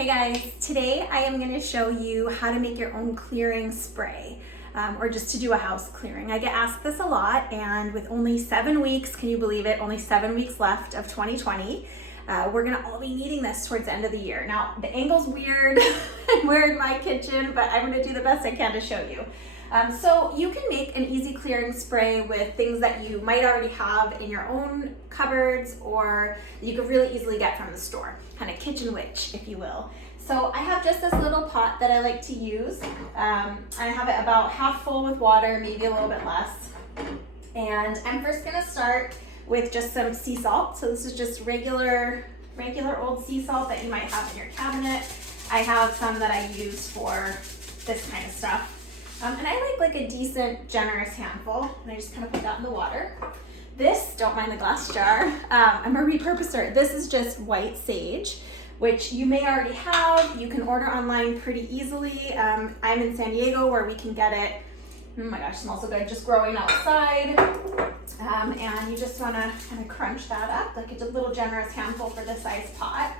Hey guys, today I am going to show you how to make your own clearing spray or just to do a house clearing. I get asked this a lot, and with only 7 weeks, can you believe it, only 7 weeks left of 2020, we're going to all be needing this towards the end of the year. Now the angle's weird, we're in my kitchen, but I'm going to do the best I can to show you. So you can make an easy clearing spray with things that you might already have in your own cupboards or you could really easily get from the store, kind of kitchen witch, if you will. So I have just this little pot that I like to use. I have it about half full with water, maybe a little bit less. And I'm first gonna start with just some sea salt. So this is just regular old sea salt that you might have in your cabinet. I have some that I use for this kind of stuff. And I like a decent, generous handful, and I just kind of put that in the water. This, don't mind the glass jar, I'm a repurposer. This is just white sage, which you may already have. You can order online pretty easily. I'm in San Diego where we can get it, oh my gosh, it smells so good, just growing outside. And you just wanna kind of crunch that up, like a little generous handful for this size pot.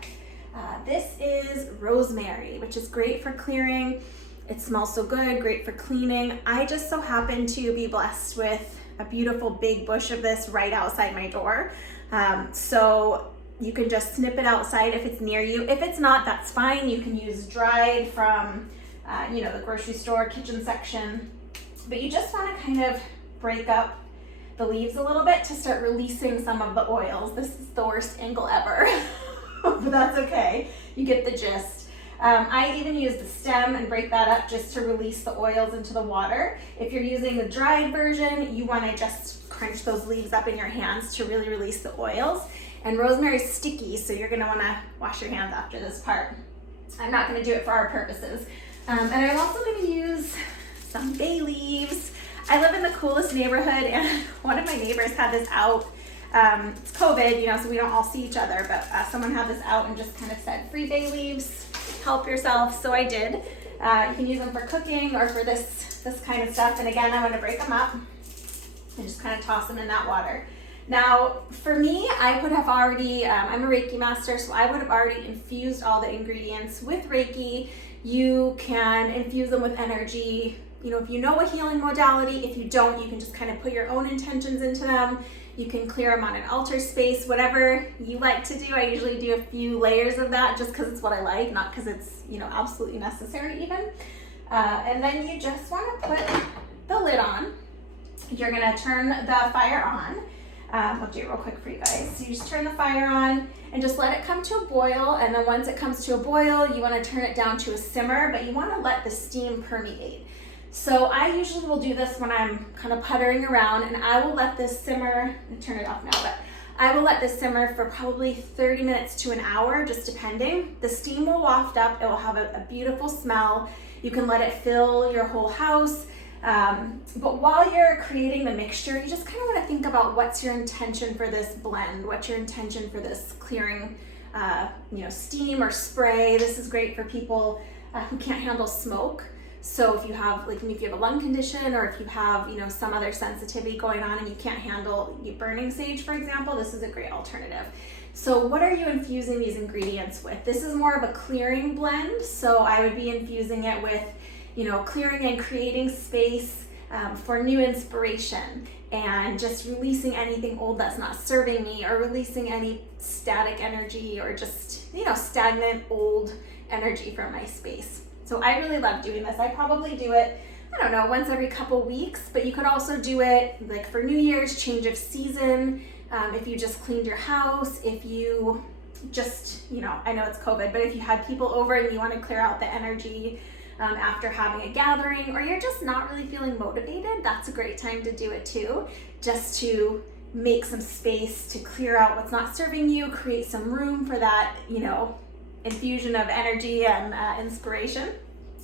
This is rosemary, which is great for clearing. It smells so good, great for cleaning. I just so happen to be blessed with a beautiful big bush of this right outside my door. So you can just snip it outside if it's near you. If it's not, that's fine. You can use dried from the grocery store kitchen section. But you just wanna kind of break up the leaves a little bit to start releasing some of the oils. This is the worst angle ever, but that's okay. You get the gist. I even use the stem and break that up just to release the oils into the water. If you're using the dried version, you want to just crunch those leaves up in your hands to really release the oils. And rosemary is sticky, so you're going to want to wash your hands after this part. I'm not going to do it for our purposes. And I'm also going to use some bay leaves. I live in the coolest neighborhood, and one of my neighbors had this out. It's COVID, so we don't all see each other, but someone had this out and just kind of said, free bay leaves, help yourself. So I did. You can use them for cooking or for this kind of stuff. And again, I'm going to break them up and just kind of toss them in that water. Now, for me, I would have already, I'm a Reiki master, so I would have already infused all the ingredients with Reiki. You can infuse them with energy. If you know a healing modality, if you don't, you can just kind of put your own intentions into them. You can clear them on an altar space, whatever you like to do. I usually do a few layers of that just because it's what I like, not because it's, absolutely necessary even. And then you just want to put the lid on. You're going to turn the fire on. I'll do it real quick for you guys. So you just turn the fire on and just let it come to a boil. And then once it comes to a boil, you want to turn it down to a simmer, but you want to let the steam permeate. So I usually will do this when I'm kind of puttering around, and I will let this simmer, turn it off now, but I will let this simmer for probably 30 minutes to an hour, just depending. The steam will waft up, it will have a beautiful smell. You can let it fill your whole house. But while you're creating the mixture, you just kind of want to think about what's your intention for this blend, what's your intention for this clearing, steam or spray. This is great for people who can't handle smoke. So if you have, if you have a lung condition or if you have, some other sensitivity going on and you can't handle burning sage, for example, this is a great alternative. So what are you infusing these ingredients with? This is more of a clearing blend. So I would be infusing it with, clearing and creating space for new inspiration and just releasing anything old that's not serving me or releasing any static energy or just, stagnant old energy from my space. So I really love doing this. I probably do it, once every couple weeks, but you could also do it for New Year's, change of season, if you just cleaned your house, if you just, I know it's COVID, but if you had people over and you want to clear out the energy after having a gathering, or you're just not really feeling motivated, that's a great time to do it too, just to make some space to clear out what's not serving you, create some room for that, infusion of energy and inspiration.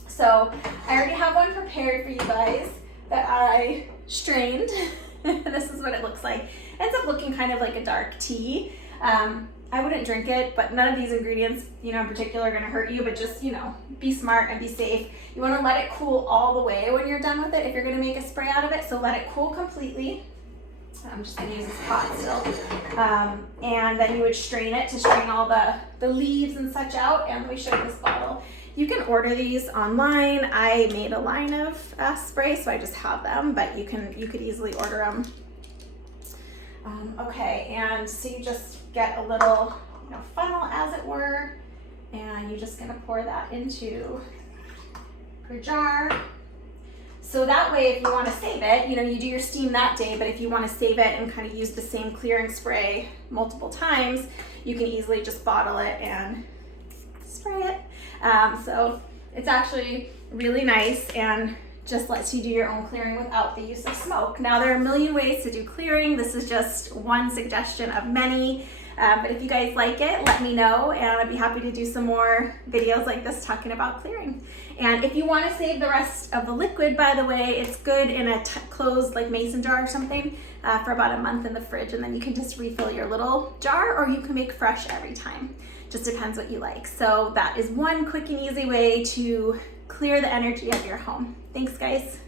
So I already have one prepared for you guys that I strained. This is what it looks like. It ends up looking kind of like a dark tea. I wouldn't drink it, but none of these ingredients, in particular are gonna hurt you, but just, be smart and be safe. You wanna let it cool all the way when you're done with it if you're gonna make a spray out of it, so let it cool completely. I'm just gonna use this pot still. And then you would strain it to strain all the leaves and such out. And let me show you this bottle. You can order these online. I made a line of spray, so I just have them, but you could easily order them. Okay, and so you just get a little funnel, as it were, and you're just gonna pour that into your jar. So that way, if you want to save it, you do your steam that day, but if you want to save it and kind of use the same clearing spray multiple times, you can easily just bottle it and spray it. So it's actually really nice and just lets you do your own clearing without the use of smoke. Now, there are a million ways to do clearing. This is just one suggestion of many. But if you guys like it, let me know, and I'd be happy to do some more videos like this talking about clearing. And if you want to save the rest of the liquid, by the way, it's good in a closed like mason jar or something for about a month in the fridge, and then you can just refill your little jar, or you can make fresh every time. Just depends what you like. So that is one quick and easy way to clear the energy of your home. Thanks, guys.